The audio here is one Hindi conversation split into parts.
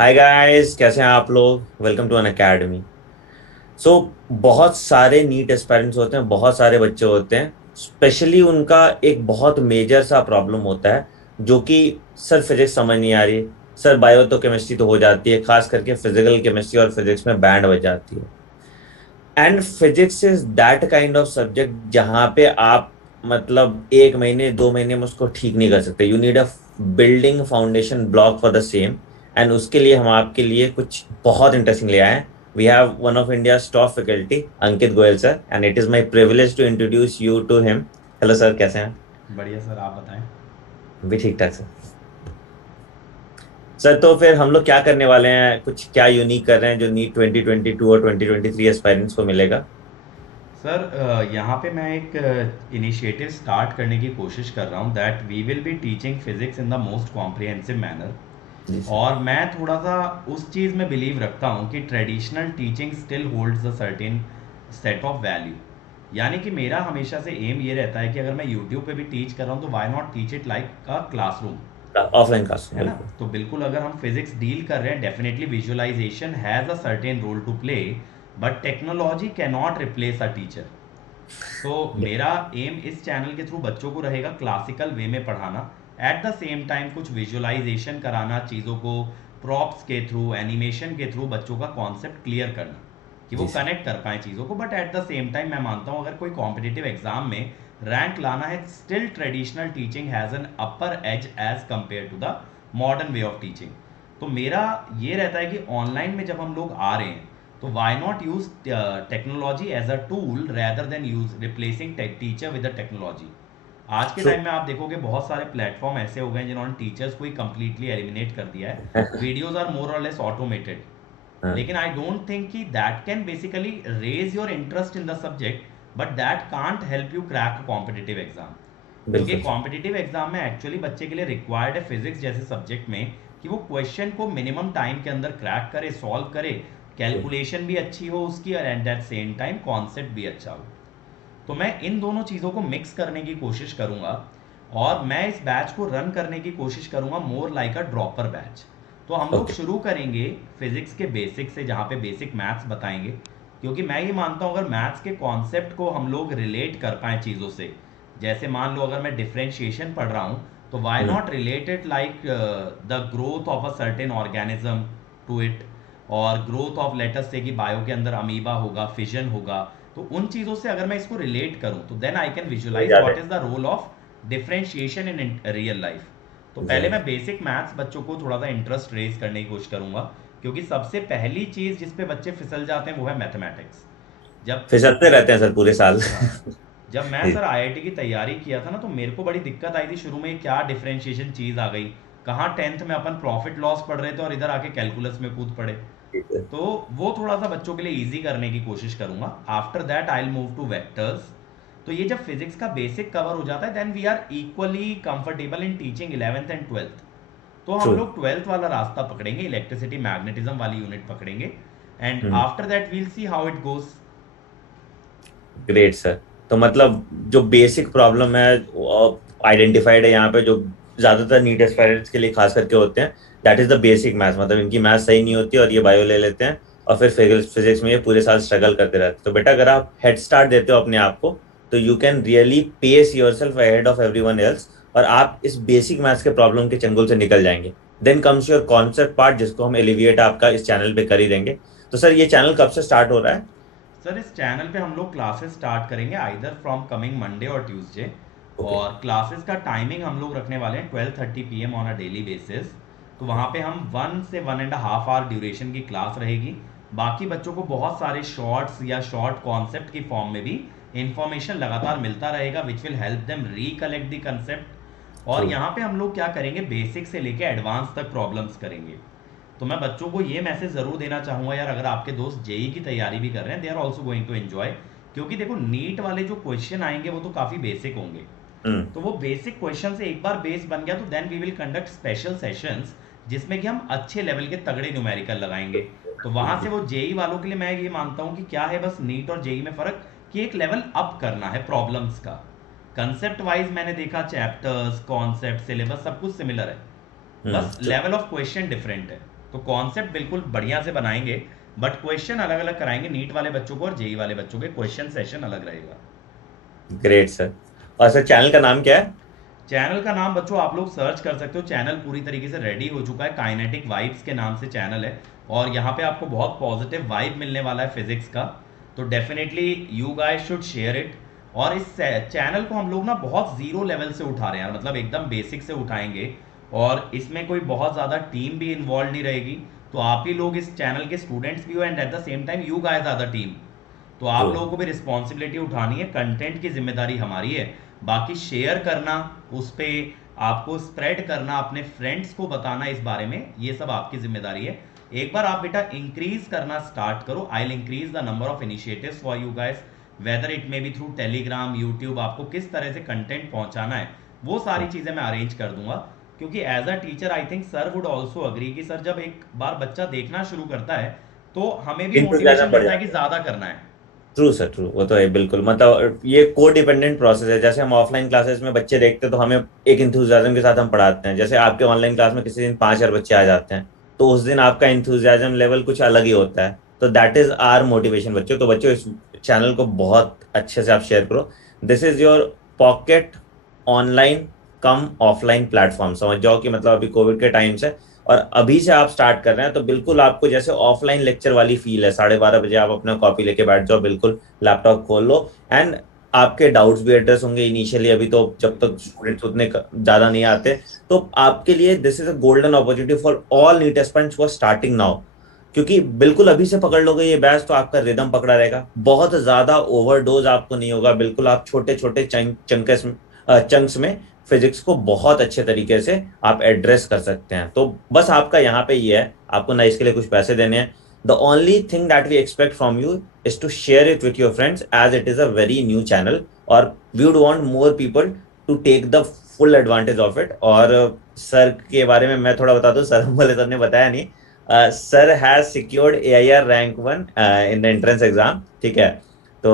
हाय गाइस, कैसे हैं आप लोग। Welcome to Unacademy. So बहुत सारे नीट एस्पायरेंट्स होते हैं, बहुत सारे बच्चे होते हैं। स्पेशली उनका एक बहुत मेजर सा प्रॉब्लम होता है, जो कि सर फिजिक्स समझ नहीं आ रही। सर बायो तो केमिस्ट्री तो हो जाती है, खास करके फिजिकल केमिस्ट्री और फिजिक्स में बैंड बज जाती है। And physics is that kind of subject जहां पे आप मतलब एक महीने 2 महीने में उसको ठीक नहीं कर सकते। You need a building foundation block for the same. And उसके लिए हम आपके लिए कुछ बहुत इंटरेस्टिंग ले आए हैं। We have one of India top faculty Ankit Goyal sir, and it is my privilege to introduce you to him. Hello sir, कैसे हैं। बढ़िया सर, आप बताएं। भी ठीक ठाक सर। सर तो फिर हम लोग क्या करने वाले हैं, कुछ क्या यूनिक कर रहे हैं जो नीट 2022 और 2023 एस्पायरेंट्स को मिलेगा। सर यहाँ पे मैं एक इनिशिएटिव स्टार्ट करने की कोशिश कर रहा हूँ that we will be teaching physics in the most comprehensive manner. जी सर। और मैं थोड़ा सा उस चीज़ में बिलीव रखता हूँ कि traditional teaching still holds a certain set of value. यानी कि मेरा हमेशा से एम ये रहता है कि अगर मैं यूट्यूब पे भी टीच कर रहा हूँ तो why not teach it like a classroom. Offline class है ना? बिल्कुल। तो बिल्कुल अगर हम फिजिक्स डील कर रहे हैं, definitely visualisation has a certain role to play, but technology can not replace a teacher. तो मेरा एम इस चैनल के थ्रू बच्चों को रहेगा क्लासिकल वे में पढ़ाना, एट द सेम टाइम कुछ विजुअलाइजेशन कराना, चीज़ों को प्रॉप्स के थ्रू, एनिमेशन के थ्रू बच्चों का कॉन्सेप्ट क्लियर करना कि वो जी सर। कनेक्ट कर पाए चीज़ों को। But at the same time मैं मानता हूँ अगर कोई कॉम्पिटिटिव एग्जाम में रैंक लाना है, still traditional teaching has an upper edge edge compare to the modern way of teaching. तो मेरा ये रहता है कि ऑनलाइन में जब हम लोग आ रहे हैं तो why not use technology as a tool rather than use replacing teacher with the technology. आज के ट्रू। टाइम में आप देखोगे बहुत सारे प्लेटफॉर्म ऐसे हो गए हैं जिन्होंने टीचर्स को ही कंप्लीटली एलिमिनेट कर दिया है। वीडियोज आर मोर और लेस ऑटोमेटेड। हाँ। लेकिन आई डोंट थिंक कि that can basically raise your interest in the subject, but that can't help you crack competitive exam. क्योंकि बिल्कुल। कॉम्पिटिटिव एग्जाम में एक्चुअली बच्चे के लिए रिक्वायर्ड है फिजिक्स जैसे सब्जेक्ट में कि वो क्वेश्चन को मिनिमम टाइम के अंदर क्रैक करे, सॉल्व करे, कैलकुलेशन भी अच्छी हो उसकी, और at that same time concept भी अच्छा हो। तो मैं इन दोनों चीज़ों को मिक्स करने की कोशिश करूंगा। और मैं इस बैच को रन करने की कोशिश करूंगा मोर लाइक अ ड्रॉपर बैच। तो हम लोग ओके। शुरू करेंगे फिजिक्स के बेसिक से, जहाँ पे बेसिक मैथ्स बताएंगे। क्योंकि मैं ये मानता हूँ अगर मैथ्स के कॉन्सेप्ट को हम लोग रिलेट कर पाए चीज़ों से, जैसे मान लो अगर मैं डिफरेंशिएशन पढ़ रहा हूँ तो why hmm. Not related like the growth of a certain organism to it, और ग्रोथ ऑफ लेटस से कि बायो के अंदर अमीबा होगा, फिजन होगा। तो उन चीज़ों से अगर मैं इसको रिलेट करूं तो देन आई कैन ये विजुलाइज ज्यादा what is the role of differentiation in real life. तो पहले ज्यादा मैं बेसिक मैथ्स बच्चों को थोड़ा सा इंटरेस्ट रेज करने की कोशिश करूंगा। क्योंकि सबसे पहली चीज़ जिस पे बच्चे फिसल जाते हैं वो है मैथमेटिक्स। जब फिसलते रहते हैं सर पूरे साल। हाँ, जब मैं जी। सर आईआईटी की तैयारी किया था ना तो मेरे को बड़ी दिक्कत आई थी शुरू में, क्या डिफरेंशिएशन चीज़ आ गई। कहाँ टेंथ में अपन प्रॉफिट लॉस पढ़ रहे थे और इधर आके कैलकुलस में कूद पड़े। ठीक है। तो वो थोड़ा सा बच्चों के लिए इजी करने की कोशिश करूंगा। After that I will move two vectors. तो ये जब फिजिक्स का बेसिक कवर हो जाता है then we are equally comfortable in teaching 11th and 12th। तो हम ट्रू। लोग 12th वाला रास्ता पकड़ेंगे, इलेक्ट्रिसिटी मैग्नेटिज्म वाली यूनिट पकड़ेंगे। And hmm. After that we'll see how it goes. Great sir. तो मतलब जो बेसिक प्रॉब्लम है आइडेंटिफाइड है यहाँ पे, जो ज्यादातर नीट एस्पायरेंट्स के लिए खास करके होते हैं, that is the basic maths. मतलब इनकी मैथ सही नहीं होती और ये बायो ले लेते हैं, और फिर फिजिक्स में ये पूरे साल स्ट्रगल करते रहते हैं। तो बेटा अगर आप हेड स्टार्ट देते हो अपने आप को, तो you can really pace yourself ahead of everyone else, और आप इस बेसिक मैथ्स के प्रॉब्लम के चंगुल से निकल जाएंगे। Then comes your concept part, जिसको हम एलिविएट आपका इस चैनल पे कर ही देंगे। तो सर ये चैनल कब से स्टार्ट हो रहा है। सर इस चैनल पे हम लोग क्लासेस स्टार्ट करेंगे आइदर फ्रॉम कमिंग मंडे और ट्यूसडे। ओके। और क्लासेस का टाइमिंग हम लोग रखने वाले हैं 12:30 PM on a daily basis. तो वहाँ पे हम 1 से 1.5 आवर ड्यूरेशन की क्लास रहेगी। बाकी बच्चों को बहुत सारे शॉर्ट्स या शॉर्ट कॉन्सेप्ट की फॉर्म में भी इंफॉर्मेशन लगातार मिलता रहेगा which will help them recollect the concept. और ट्रू। यहाँ पे हम लोग क्या करेंगे, बेसिक से लेके एडवांस तक प्रॉब्लम्स करेंगे। तो मैं बच्चों को ये मैसेज ज़रूर देना चाहूँगा यार, अगर आपके दोस्त जेई की तैयारी भी कर रहे हैं they are also going to enjoy. क्योंकि देखो नीट वाले जो क्वेश्चन आएंगे वो तो काफ़ी बेसिक होंगे। हम्म। तो वो बेसिक क्वेश्चन से एक बार बेस बन गया तो then we will conduct special sessions जिसमें कि हम अच्छे लेवल के तगड़े न्यूमेरिकल लगाएंगे। तो वहां से वो जेई वालों के लिए मैं ये मानता हूँ कि क्या है, बस नीट और जेई में फ़र्क कि एक लेवल अप करना है प्रॉब्लम्स का। कंसेप्ट वाइज मैंने देखा चैप्टर्स, कॉन्सेप्ट, सिलेबस सब कुछ सिमिलर है, बस true. Level of question different है। तो कॉन्सेप्ट बिल्कुल बढ़िया से बनाएंगे, बट क्वेश्चन अलग अलग कराएंगे। नीट वाले बच्चों को और जेई वाले बच्चों के क्वेश्चन सेशन अलग रहेगा। Great sir. और सर चैनल का नाम क्या है? चैनल का नाम बच्चों आप लोग सर्च कर सकते हो, चैनल पूरी तरीके से रेडी हो चुका है, काइनेटिक वाइब्स के नाम से चैनल है। और यहाँ पे आपको बहुत पॉजिटिव वाइब मिलने वाला है फिजिक्स का। तो definitely you guys should share it. और इस चैनल को हम लोग ना बहुत जीरो लेवल से उठा रहे हैं यार, मतलब एकदम बेसिक से उठाएंगे। और इसमें कोई बहुत ज़्यादा टीम भी इन्वॉल्व नहीं रहेगी। तो आप ही लोग इस चैनल के स्टूडेंट्स भी हो, and at the same time you guys are the team. तो ट्रू। आप लोगों को भी रिस्पॉन्सिबिलिटी उठानी है, कंटेंट की जिम्मेदारी हमारी है। बाकी शेयर करना, उस पर आपको स्प्रेड करना, अपने फ्रेंड्स को बताना इस बारे में, ये सब आपकी जिम्मेदारी है। एक बार आप बेटा इंक्रीज करना स्टार्ट करो, I will increase the number of initiatives for you guys, whether it may be through Telegram, YouTube. आपको किस तरह से कंटेंट पहुंचाना है वो सारी चीज़ें मैं अरेंज कर दूंगा। क्योंकि as a teacher I think sir would also agree कि सर जब एक बार बच्चा देखना शुरू करता है तो हमें भी मोटिवेशन इंतजाम बढ़ मिलता है कि जाता है। ज़्यादा करना है। ट्रू सर, ट्रू, वो तो है बिल्कुल। मतलब ये को डिपेंडेंट प्रोसेस है। जैसे हम ऑफलाइन क्लासेस में बच्चे देखते हैं तो हमें एक इंथुजियाज्म के साथ हम पढ़ाते हैं। जैसे आपके ऑनलाइन क्लास में किसी दिन 5,000 बच्चे आ जाते हैं, तो उस दिन आपका इंथुजियाज्म लेवल कुछ अलग ही होता है। तो दैट इज आर मोटिवेशन बच्चों। तो बच्चों इस चैनल को बहुत अच्छे से आप शेयर करो। This is your pocket online come offline platform, समझ जाओ कि मतलब अभी कोविड के टाइम से और अभी से आप स्टार्ट कर रहे हैं तो बिल्कुल आपको जैसे ऑफलाइन लेक्चर वाली फील है। 12:30 बजे आप अपना कॉपी लेके बैठ जाओ, बिल्कुल लैपटॉप खोल लो एंड आपके डाउट्स भी एड्रेस होंगे इनिशियली। अभी तो जब तक स्टूडेंट्स उतने ज्यादा नहीं आते, तो आपके लिए this is a golden opportunity for all NEET aspirants who are starting now. क्योंकि बिल्कुल अभी से पकड़ लोगे ये बैच तो आपका रिदम पकड़ा रहेगा, बहुत ज्यादा ओवरडोज आपको नहीं होगा। बिल्कुल आप छोटे छोटे चंक्स में फिजिक्स को बहुत अच्छे तरीके से आप एड्रेस कर सकते हैं। तो बस आपका यहाँ पे ये है, आपको ना इसके लिए कुछ पैसे देने हैं। The only thing that we expect from you is to share it with your friends, as it is a very new channel और we would want more people to take the full advantage of it. और सर के बारे में मैं थोड़ा बता दूं, सर बोले सर ने बताया नहीं। Sir has secured AIR rank 1 in the entrance exam, ठीक है। तो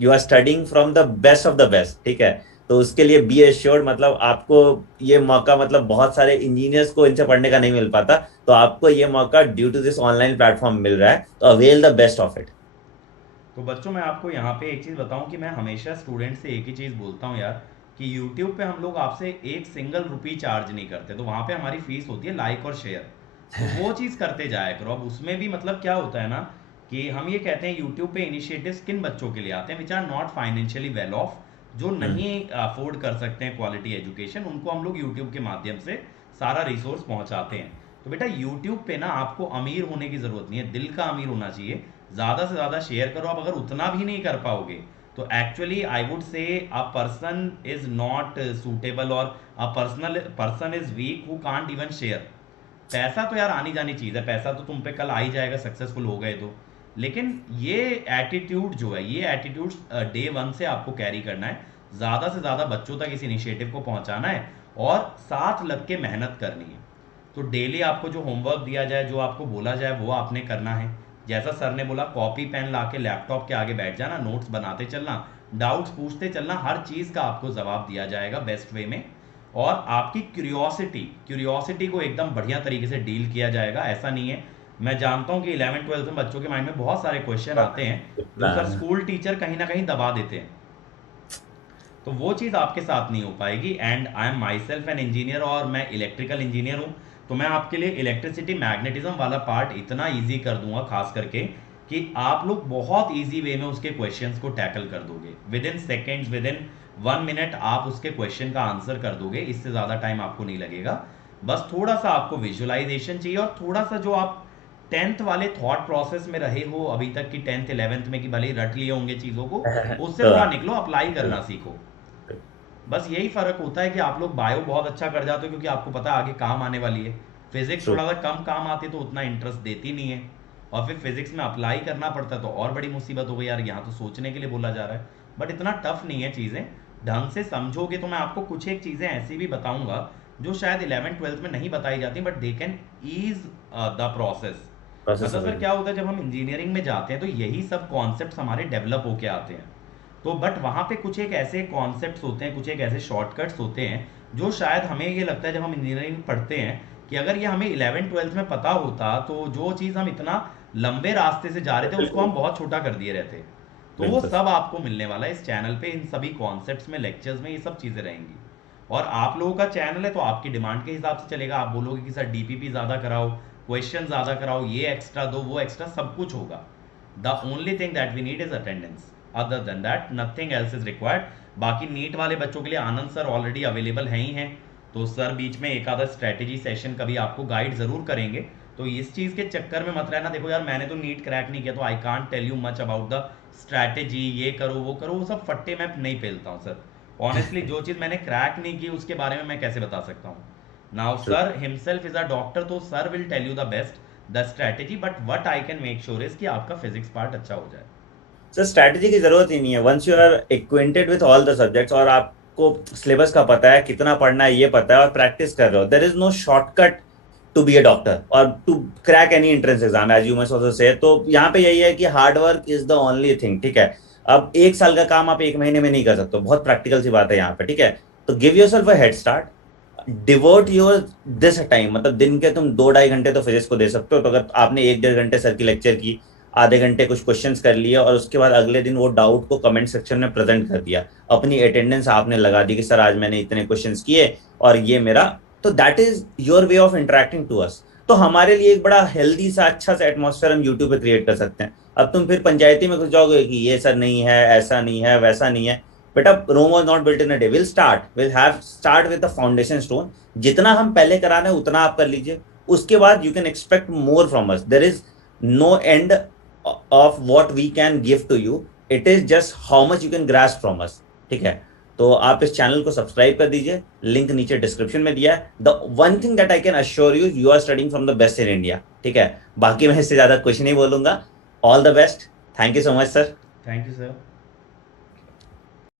you are studying from the best of the best, ठीक है। तो उसके लिए बी एश्योर्ड, मतलब आपको ये मौका, मतलब बहुत सारे इंजीनियर्स को इनसे पढ़ने का नहीं मिल पाता, तो आपको ये मौका due to this online platform मिल रहा है, तो avail the best of it. तो बच्चों मैं आपको यहाँ पे एक चीज़ बताऊँ कि मैं हमेशा स्टूडेंट से एक ही चीज़ बोलता हूँ यार, कि यूट्यूब पे हम लोग आपसे एक सिंगल रुपी चार्ज नहीं करते। तो वहाँ पे हमारी फीस होती है लाइक और शेयर। तो वो चीज़ करते जाया करो। अब उसमें भी मतलब क्या होता है ना, कि हम ये कहते हैं यूट्यूब पे इनिशिएटिव्स किन बच्चों के लिए आते हैं, which are not financially well off, जो हम्म। नहीं अफोर्ड कर सकते हैं क्वालिटी एजुकेशन, उनको हम लोग यूट्यूब के माध्यम से सारा रिसोर्स पहुंचाते हैं। तो बेटा यूट्यूब पे ना आपको अमीर होने की ज़रूरत नहीं है, दिल का अमीर होना चाहिए। ज़्यादा से ज़्यादा शेयर करो। आप अगर उतना भी नहीं कर पाओगे तो actually I would say a person is not suitable, और a person is weak who can't even share. पैसा तो यार आनी जानी चीज़ है, पैसा तो तुम पे कल आ ही जाएगा सक्सेसफुल हो गए तो। लेकिन ये एटीट्यूड जो है, ये एटीट्यूड डे 1 से आपको कैरी करना है। ज़्यादा से ज़्यादा बच्चों तक इस इनिशिएटिव को पहुंचाना है और साथ लग के मेहनत करनी है। तो डेली आपको जो होमवर्क दिया जाए, जो आपको बोला जाए, वो आपने करना है। जैसा सर ने बोला, कॉपी पेन ला के लैपटॉप के आगे बैठ जाना, नोट्स बनाते चलना, डाउट्स पूछते चलना, हर चीज़ का आपको जवाब दिया जाएगा बेस्ट वे में। और आपकी क्यूरियोसिटी क्यूरियोसिटी को एकदम बढ़िया तरीके से डील किया जाएगा। ऐसा नहीं है, मैं जानता हूँ कि 11th 12th में बच्चों के माइंड में बहुत सारे क्वेश्चन आते हैं जो इतना सर स्कूल टीचर कहीं ना कहीं दबा देते हैं। तो वो चीज़ आपके साथ नहीं हो पाएगी। And I am my self an engineer, और मैं इलेक्ट्रिकल इंजीनियर हूँ। तो मैं आपके लिए इलेक्ट्रिसिटी मैग्नेटिज्म वाला पार्ट इतना ईजी कर दूंगा खास करके, कि आप लोग बहुत ईजी वे में उसके क्वेश्चंस को टैकल कर दोगे। With in seconds, with in 1 minute आप उसके क्वेश्चन का आंसर कर दोगे। इससे ज़्यादा टाइम आपको नहीं लगेगा। बस थोड़ा सा आपको विजुअलाइजेशन चाहिए, और थोड़ा सा जो आप 10th वाले थॉट प्रोसेस में रहे हो अभी तक, कि 10th 11th में कि भले ही रट लिए होंगे चीज़ों को, उससे तो थोड़ा निकलो, अप्लाई करना सीखो। बस यही फर्क होता है कि आप लोग बायो बहुत अच्छा कर जाते हो क्योंकि आपको पता है आगे काम आने वाली है। Physics true. थोड़ा सा कम काम आती तो उतना इंटरेस्ट देती नहीं है, और फिर फिजिक्स में अप्लाई करना पड़ता है तो और बड़ी मुसीबत हो गई यार। यहाँ तो सोचने के लिए बोला जा रहा है, बट इतना टफ नहीं है चीज़ें। ढंग से समझोगे तो मैं आपको कुछ एक चीज़ें ऐसी भी बताऊंगा जो शायद 11th 12th में नहीं बताई जाती, but they can ease the process. Process मतलब समझ सर में। क्या होता है, जब हम इंजीनियरिंग में जाते हैं तो यही सब कॉन्सेप्ट हमारे डेवलप होके आते हैं। तो बट वहाँ पे कुछ एक ऐसे कॉन्सेप्ट्स होते हैं, कुछ एक ऐसे शॉर्टकट्स होते हैं जो शायद हमें ये लगता है जब हम इंजीनियरिंग पढ़ते हैं कि अगर ये हमें 11th 12th में पता होता तो जो चीज़ हम इतना लंबे रास्ते से जा रहे थे उसको बिल्कुल हम बहुत छोटा कर दिए रहते। तो वो बिल्कुल। सब आपको मिलने वाला है इस चैनल पे, इन सभी कॉन्सेप्ट्स में, लेक्चर्स में ये सब चीज़ें रहेंगी। और आप लोगों का चैनल है तो आपकी डिमांड के हिसाब से चलेगा। आप बोलोगे कि सर डीपीपी ज़्यादा कराओ, क्वेश्चन ज़्यादा कराओ, ये एक्स्ट्रा दो, वो एक्स्ट्रा, सब कुछ होगा। The only thing that we need is attendance, other than that nothing else is required. बाकी नीट वाले बच्चों के लिए आनंद सर ऑलरेडी अवेलेबल हैं ही हैं, तो सर बीच में एक आधा स्ट्रैटेजी सेशन कभी आपको गाइड ज़रूर करेंगे। तो इस चीज़ के चक्कर में मत रहना। देखो यार मैंने तो नीट क्रैक नहीं किया तो I can't tell you much about the strategy, ये करो वो करो, वो सब फट्टे मैं नहीं पेलता हूँ सर। ऑनेस्टली जो चीज़ मैंने क्रैक नहीं की उसके बारे में मैं कैसे बता सकता हूँ। Now sir himself is a doctor, तो sir will tell you the best the strategy, but what I can make sure is कि आपका फिजिक्स पार्ट अच्छा हो जाए। सर स्ट्रैटेजी की जरूरत ही नहीं है। Once you are acquainted with all the subjects और आपको सिलेबस का पता है, कितना पढ़ना है ये पता है, और प्रैक्टिस कर रहे हो, there is no shortcut to be a doctor और to crack any entrance exam, as you must also say. तो यहाँ पे यही है कि hard work is the only thing, ठीक है। अब एक साल का काम आप एक महीने में नहीं कर सकते, बहुत प्रैक्टिकल सी बात है यहाँ पे, ठीक है। तो give yourself a head start, devote your this time, मतलब दिन के तुम 2-2.5 घंटे तो फिजिक्स को दे सकते हो। तो अगर आपने 1-1.5 घंटे सर की लेक्चर की, आधे घंटे कुछ क्वेश्चंस कर लिए, और उसके बाद अगले दिन वो डाउट को कमेंट सेक्शन में प्रेजेंट कर दिया, अपनी अटेंडेंस आपने लगा दी कि सर आज मैंने इतने क्वेश्चंस किए और ये मेरा, तो that is your way of interacting to us. तो हमारे लिए एक बड़ा हेल्दी सा अच्छा सा एटमॉस्फेयर हम यूट्यूब पे क्रिएट कर सकते हैं। अब तुम फिर पंचायती में घुस जाओगे कि ये सर नहीं है, ऐसा नहीं है, वैसा नहीं है। बेटा Rome was not built in a day, will have start with the foundation stone. जितना हम पहले करा रहे हैं उतना आप कर लीजिए, उसके बाद you can expect more from us. There is no end of what we can give to you, it is just how much you can grasp from us, ठीक है। तो आप इस चैनल को सब्सक्राइब कर दीजिए, लिंक नीचे डिस्क्रिप्शन में दिया है। The one thing that I can assure you, you are studying from the best in India, ठीक है। बाकी मैं इससे ज्यादा कुछ नहीं बोलूंगा। All the best, thank you so much sir. Thank you sir.